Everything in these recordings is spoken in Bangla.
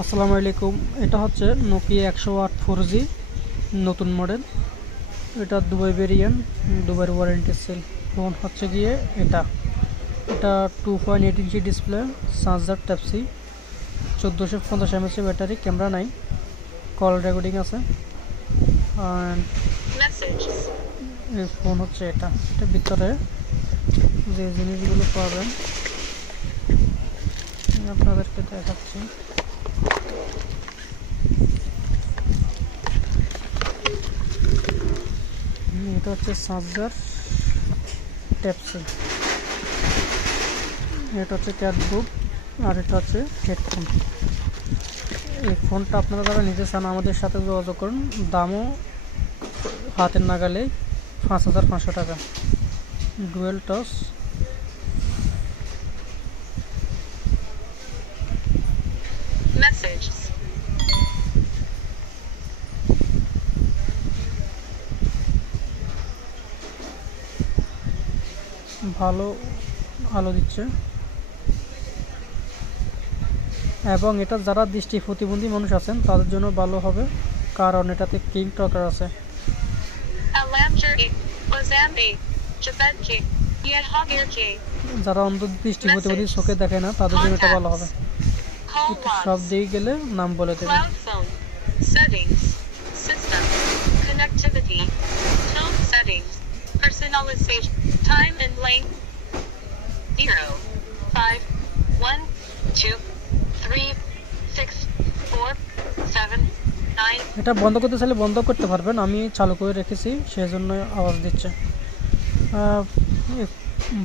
আসসালামু আলাইকুম। এটা হচ্ছে নোকিয়া 108 4G নতুন মডেল। এটা দুবাই ভেরিয়েন্ট, দুবাইয়ের ওয়ারেন্টি সেল ফোন হচ্ছে গিয়ে এটা 2.8 inch display, charger type C, 1450 mAh battery, camera নাই, কল রেকর্ডিং আছে। আর এই ফোন হচ্ছে এটা ভিতরে যে জিনিসগুলো পাবেন আপনাদেরকে দেখাচ্ছি। এটা হচ্ছে চার্জার টাইপ সি, এটা হচ্ছে ক্যাটবুক, আর এটা হচ্ছে হেডফোন। এই ফোনটা আপনারা যারা নিতে চান আমাদের সাথে যোগাযোগ করুন। দামও হাতের নাগালে, 5500 টাকা। ডুয়েল টস, ভালো আলো দিচ্ছে, এবং এটা যারা দৃষ্টি প্রতিবন্ধী মানুষ আছেন তাদের জন্য ভালো হবে, কারণ এটাতে কিং টকার আছে। যারা অন্ধ দৃষ্টি প্রতিবন্ধী চোখে দেখে না তাদের জন্য এটা ভালো হবে। সব দিকে গেলে নাম বলে দেবে। Time and length 0 5 1 2 3 6 4 7 9। এটা বন্ধ করতে চাইলে বন্ধ করতে পারবেন, আমি চালু করে রেখেছি সেজন্য আওয়াজ দিচ্ছে।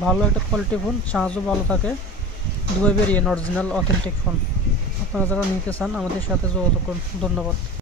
ভালো একটা কোয়ালিটি ফোন, চার্জও ভালো থাকে। Dubai variant original authentic phone. আপনারা যারা নিতে চান আমাদের সাথে যোগাযোগ করুন। ধন্যবাদ।